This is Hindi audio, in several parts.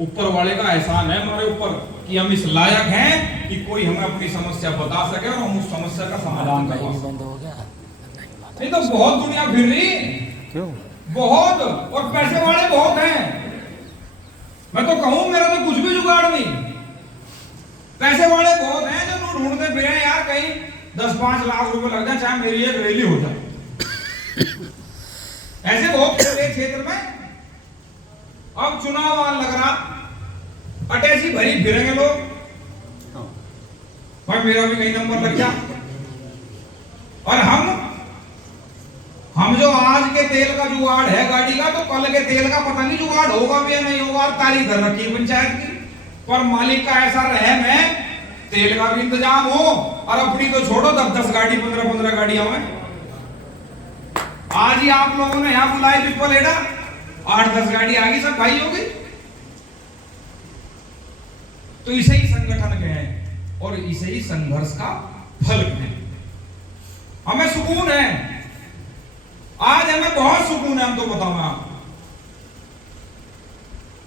ऊपर वाले का एहसान है हमारे ऊपर कि हम इस लायक हैं कि कोई हमें अपनी समस्या बता सके और हम उस समस्या का समाधान करवा सके। नहीं तो बहुत दुनिया फिर रही, क्यों बहुत, और पैसे वाले बहुत हैं। मैं तो कहूं मेरा तो कुछ भी जुगाड़ नहीं, पैसे वाले बहुत हैं जो ढूंढते फिरे यार कहीं 10-5 लाख रुपए लग जाए चाहे मेरी एक रैली हो जाए। ऐसे बहुत क्षेत्र में अब चुनाव आने लग रहा, अटैची भरी फिरेंगे लोग, भाई मेरा भी कहीं नंबर लग जा। और हम जो आज के तेल का जुगाड़ है गाड़ी का, तो कल के तेल का पता नहीं जुगाड़ होगा भी या नहीं होगा। तारीख कर रखी पंचायत की, पर मालिक का ऐसा रहम है तेल का भी इंतजाम हो और अपनी तो छोड़ो 10-10 गाड़ी 15-15 गाड़ियां में। आज ही आप लोगों ने यहां बुलाए पिपल हेडा, 8-10 गाड़ी आ गई, सब भाई हो गई। तो इसे ही संगठन कहें और इसे ही संघर्ष का फल कहें। हमें सुकून है, आज हमें बहुत सुकून है। हम तो बताऊंगा,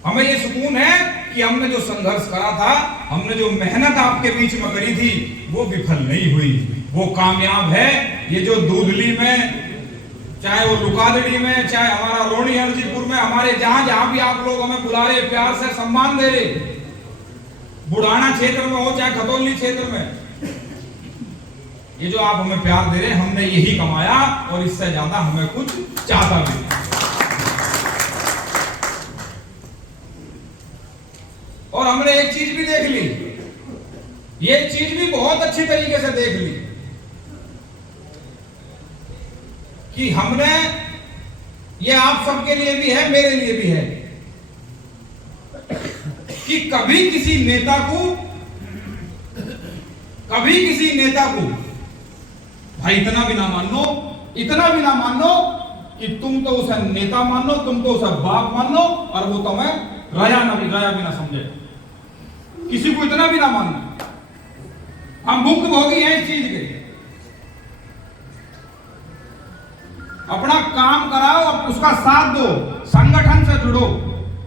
हमें ये सुकून है कि हमने जो संघर्ष करा था, हमने जो मेहनत आपके बीच में करी थी, वो विफल नहीं हुई, वो कामयाब है। ये जो दूधली में, चाहे वो लुकादड़ी में, चाहे हमारा रोणी हरजीपुर में, हमारे जहां जहां भी आप लोग हमें बुला रहे, प्यार से सम्मान दे रहे, बुढ़ाना क्षेत्र में हो चाहे खतौली क्षेत्र में, ये जो आप हमें प्यार दे रहे हैं, हमने यही कमाया और इससे ज्यादा हमें कुछ चाहता नहीं। और हमने एक चीज भी देख ली, ये चीज भी बहुत अच्छी तरीके से देख ली कि हमने, ये आप सबके लिए भी है, मेरे लिए भी है, कि कभी किसी नेता को भाई इतना भी ना मानो, इतना भी ना मानो कि तुम तो उसे नेता मान लो, तुम तो उसे बाप मान लो और वो तुम्हें राजा भी ना समझे। किसी को इतना भी ना मानो। हम भुक्तभोगी हैं इस चीज के। अपना काम कराओ और उसका साथ दो, संगठन से जुड़ो,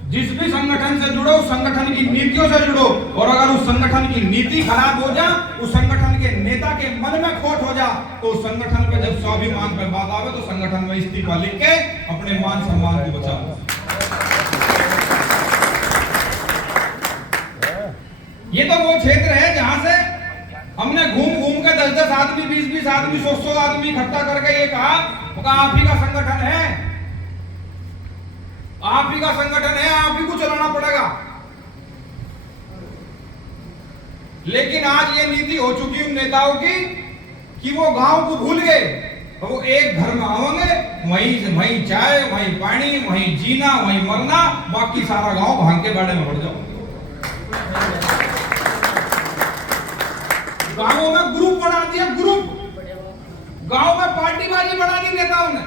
जिस भी संगठन से जुड़ो संगठन की नीतियों से जुड़ो। और अगर उस संगठन की नीति खराब हो जा, उस संगठन के नेता के मन में खोट हो जा, तो उस संगठन पे जब स्वाभिमान पे बात आवे तो संगठन में इस्तीफा लिख के अपने मान सम्मान को बचाओ। ये तो वो क्षेत्र है जहां से हमने घूम घूम के 10-10 आदमी, 20-20 आदमी, 100-100 आदमी इकट्ठा करके ये कहा आप ही का संगठन है, आप ही का संगठन है, आप ही को चलाना पड़ेगा। लेकिन आज ये नीति हो चुकी उन नेताओं की कि वो गांव को भूल गए। वो एक घर में आओगे, वहीं चाय, वहीं पानी, वहीं जीना, वहीं मरना, बाकी सारा गांव भाग के बाड़े में बढ़ जाओ। गांवों में ग्रुप बना दिया, ग्रुप, गांव में पार्टीबाजी बढ़ा दी नेताओं ने।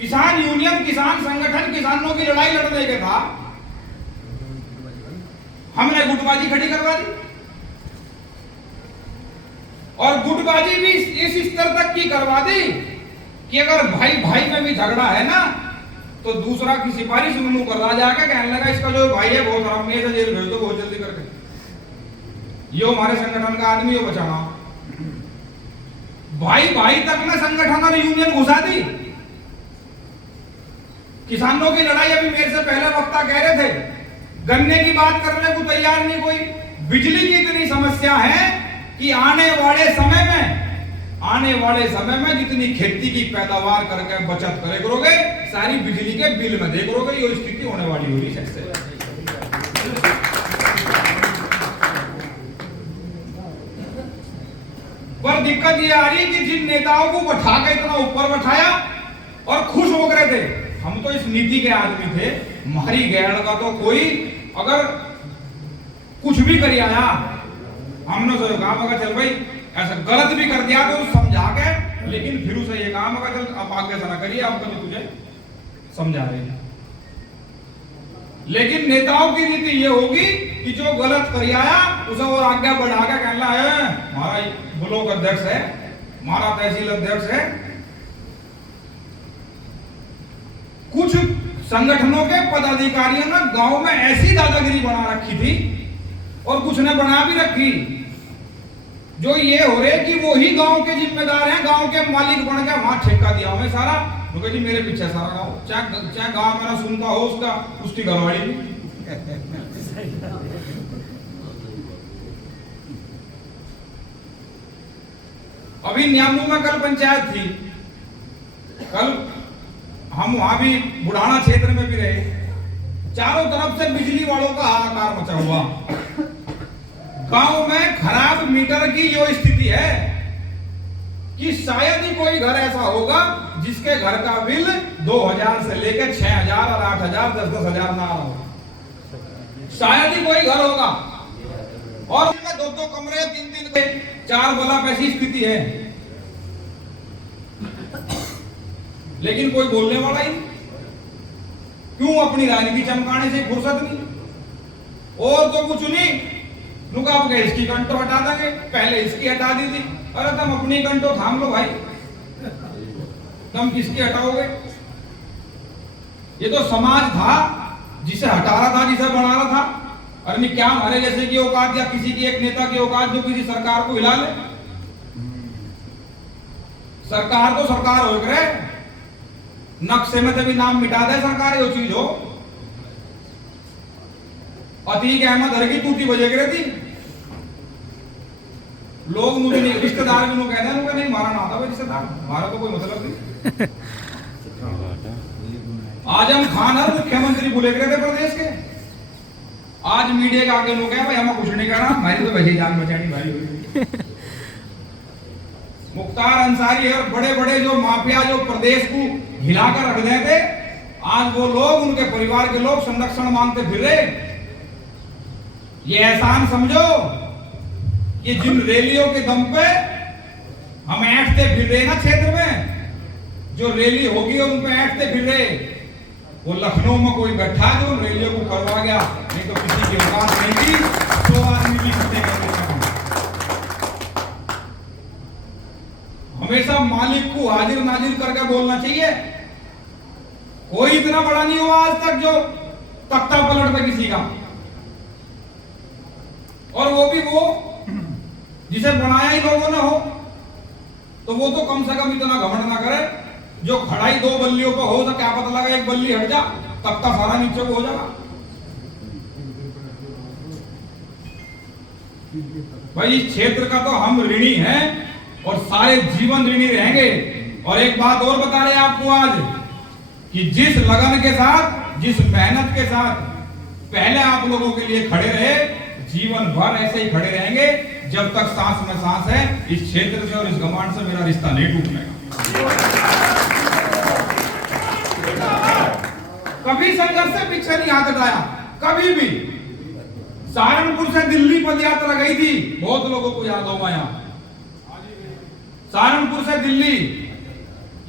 किसान यूनियन, किसान संगठन, किसानों की लड़ाई लड़ने के था, हमने गुटबाजी खड़ी करवा दी। और गुटबाजी भी इस स्तर तक की करवा दी कि अगर भाई भाई में भी झगड़ा है ना, तो दूसरा की सिफारिश मुंह कर रहा जाके कहने लगा इसका जो भाई है बहुत आराम में जेल भेज दो बहुत जल्दी करके, यो हमारे संगठन का आदमी हो बचाना। भाई भाई तक में संगठन और यूनियन घुसा दी। किसानों की लड़ाई, अभी मेरे से पहले वक्ता कह रहे थे, गन्ने की बात करने को तैयार नहीं कोई। बिजली की इतनी समस्या है कि आने वाले समय में जितनी खेती की पैदावार करके बचत करे करोगे, सारी बिजली के बिल में देख करोगे, ये स्थिति होने वाली हो रही है। पर दिक्कत ये आ रही कि जिन नेताओं को बैठा के इतना ऊपर बैठाया और खुश हो गए थे, हम तो इस नीति के आदमी थे, हमारी गैर का तो कोई अगर कुछ भी कर आया, हमने तो कहा मगर चल भाई ऐसा गलत भी कर दिया तो समझा के, लेकिन फिर उसे ये कहा मगर चल अब आगे ऐसा ना करिए, अब कभी तुझे समझा रहे हैं। लेकिन नेताओं की नीति ये होगी कि जो गलत कर आया उसे और आगे बढ़ा के कहना है हमारा ब्लॉक अध्यक्ष है, हमारा तहसील अध्यक्ष है। कुछ संगठनों के पदाधिकारियों ने गांव में ऐसी दादागिरी बना रखी थी और कुछ ने बना भी रखी, जो ये हो रहे कि वो ही गांव के जिम्मेदार हैं, गांव के मालिक बन के वहां ठेका दिया हमें सारा। मुझे जी मेरे पीछे सारा गांव, चाहे गांव मेरा सुनता हो उसका उसकी घरवाली भी। अभी न्यामू में कल पंचायत थी, कल हम वहां भी बुढ़ाना क्षेत्र में भी रहे, चारों तरफ से बिजली वालों का हाहाकार मचा हुआ। गांव में खराब मीटर की जो स्थिति है कि शायद ही कोई घर ऐसा होगा जिसके घर का बिल 2000 से लेकर 6000 और 8000 10-10 हजार ना आ रहा हो, शायद ही कोई घर होगा। और उनमें 2-2 कमरे 3-3 के 4 बल्ब, ऐसी स्थिति है, लेकिन कोई बोलने वाला ही क्यों? अपनी राजनीति चमकाने से फुर्सत नहीं और तो कुछ नहीं। नुका आप इसकी कंटो हटा देंगे, पहले इसकी हटा दी थी। अरे तुम अपनी कंटो थाम लो भाई, तुम किसकी हटाओगे? ये तो समाज था जिसे हटा रहा था, जिसे बना रहा था। अरे नहीं, क्या हमारे जैसे की औकात या किसी की एक नेता की औकात जो किसी सरकार को हिला ले? सरकार तो सरकार हो गए, नक्शे में तभी नाम मिटा दे सरकार, ये चीज हो। अतीक अहमद हर की तूती बजे करे थी, लोग मुझे नहीं, रिश्तेदार भी कहते हैं नहीं मारा ना था भाई रिश्तेदार, हमारा तो कोई मतलब नहीं। आजम खान हर मुख्यमंत्री बोले करे थे प्रदेश के, आज मीडिया के आगे लोग भाई हमें कुछ नहीं करना, हमारी तो वैसे जान बचानी भाई। मुख्तार अंसारी और बड़े बड़े जो माफिया जो प्रदेश को हिलाकर रख रहे थे, आज वो लोग, उनके परिवार के लोग संरक्षण मांगते फिर रहे। ये एहसान समझो कि जिन रैलियों के दम पे हम ऐंठते फिर रहे ना क्षेत्र में, जो रैली होगी और उन पे ऐंठते फिर रहे, वो लखनऊ में कोई बैठा जो उन रैलियों को करवा गया, नहीं तो किसी की औकात नहीं थी 100 आदमी भी करने का। हमेशा मालिक को हाजिर नाजिर करके बोलना चाहिए। कोई इतना बड़ा नहीं हुआ आज तक जो तख्ता पलट पे किसी का, और वो भी वो जिसे बनाया ही लोगों ने हो, तो वो तो कम से कम इतना घमंड ना करे। जो खड़ाई 2 बल्लियों पर हो तो क्या पता लगा एक बल्ली हट जा, तख्ता सारा नीचे को हो जाएगा। भाई इस क्षेत्र का तो हम ऋणी हैं और सारे जीवन ऋणी रहेंगे। और एक बात और बता रहे आपको आज कि जिस लगन के साथ, जिस मेहनत के साथ पहले आप लोगों के लिए खड़े रहे, जीवन भर ऐसे ही खड़े रहेंगे जब तक सांस में सांस है। इस क्षेत्र से और इस घमंड से मेरा रिश्ता नहीं टूटेगा। कभी संघर्ष से पीछे नहीं हाथ हटाया, कभी भी। सहारनपुर से दिल्ली पद यात्रा गई थी, बहुत लोगों को याद होगा। यहाँ सहारनपुर से दिल्ली,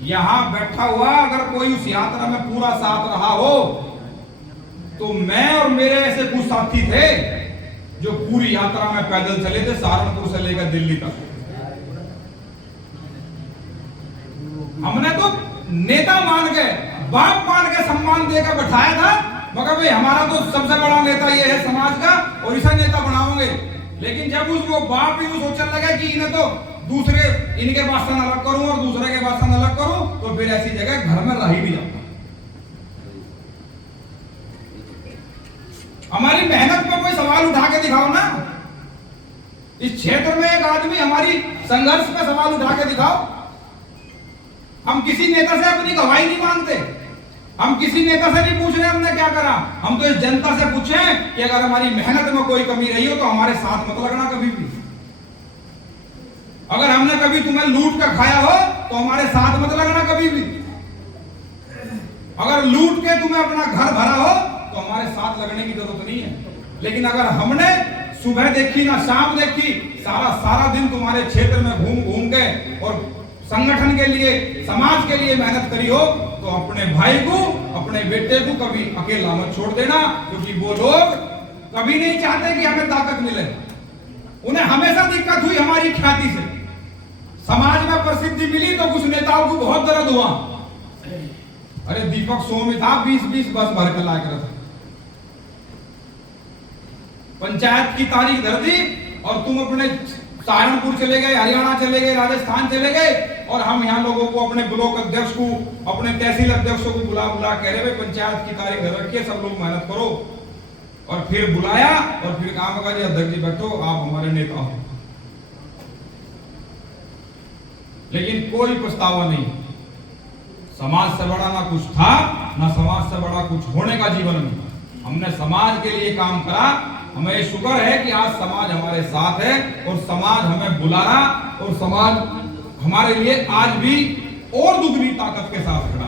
यहां बैठा हुआ अगर कोई उस यात्रा में पूरा साथ रहा हो तो मैं और मेरे ऐसे कुछ साथी थे जो पूरी यात्रा में पैदल चले थे सहारनपुर से लेकर दिल्ली तक। हमने तो नेता मान के, बाप मान के सम्मान देकर बैठाया था, मगर भाई हमारा तो सबसे बड़ा नेता ये है समाज का और इसे नेता बनाओगे। लेकिन जब वो बाप ही सोचने लगा कि इन्हें तो दूसरे, इनके भाषण अलग करूं और दूसरे के भाषण अलग करूं, तो फिर ऐसी जगह घर में रह ही नहीं जाता। हमारी मेहनत पर कोई सवाल उठा के दिखाओ ना। इस क्षेत्र में एक आदमी हमारी संघर्ष पे सवाल उठा के दिखाओ। हम किसी नेता से अपनी गवाही नहीं मांगते, हम किसी नेता से नहीं पूछ रहे हमने क्या करा। हम तो इस जनता से पूछें कि अगर हमारी मेहनत में कोई कमी रही हो तो हमारे साथ मत लगना कभी भी। अगर हमने कभी तुम्हें लूट कर खाया हो तो हमारे साथ मत लगना कभी भी। अगर लूट के तुम्हें अपना घर भरा हो तो हमारे साथ लगने की जरूरत नहीं है। लेकिन अगर हमने सुबह देखी ना शाम देखी, सारा दिन तुम्हारे क्षेत्र में घूम घूम के और संगठन के लिए, समाज के लिए मेहनत करी हो, तो अपने भाई को, अपने बेटे को कभी अकेला मत छोड़ देना, क्योंकि वो लोग कभी नहीं चाहते कि हमें ताकत मिले। उन्हें हमेशा दिक्कत हुई हमारी ख्याति से। समाज में प्रसिद्धि मिली तो कुछ नेताओं को बहुत दर्द हुआ, अरे दीपक सो में था 20-20 बस भर कर ला कर, पंचायत की तारीख धर दी और तुम अपने सहारनपुर चले गए, हरियाणा चले गए, राजस्थान चले गए, और हम यहाँ लोगों को, अपने ब्लॉक अध्यक्ष को, अपने तहसील अध्यक्षों को बुला बुला कह रहे भाई पंचायत की तारीख धर रखिए, सब लोग मेहनत करो। और फिर बुलाया और फिर काम होगा, जी अध्यक्ष जी बैठो, आप हमारे नेता हो। लेकिन कोई पछतावा नहीं, समाज से बड़ा ना कुछ था, ना समाज से बड़ा कुछ होने का जीवन में। हमने समाज के लिए काम करा, हमें शुक्र है कि आज समाज हमारे साथ है और समाज हमें बुला रहा, और समाज हमारे लिए आज भी और दुगनी ताकत के साथ खड़ा।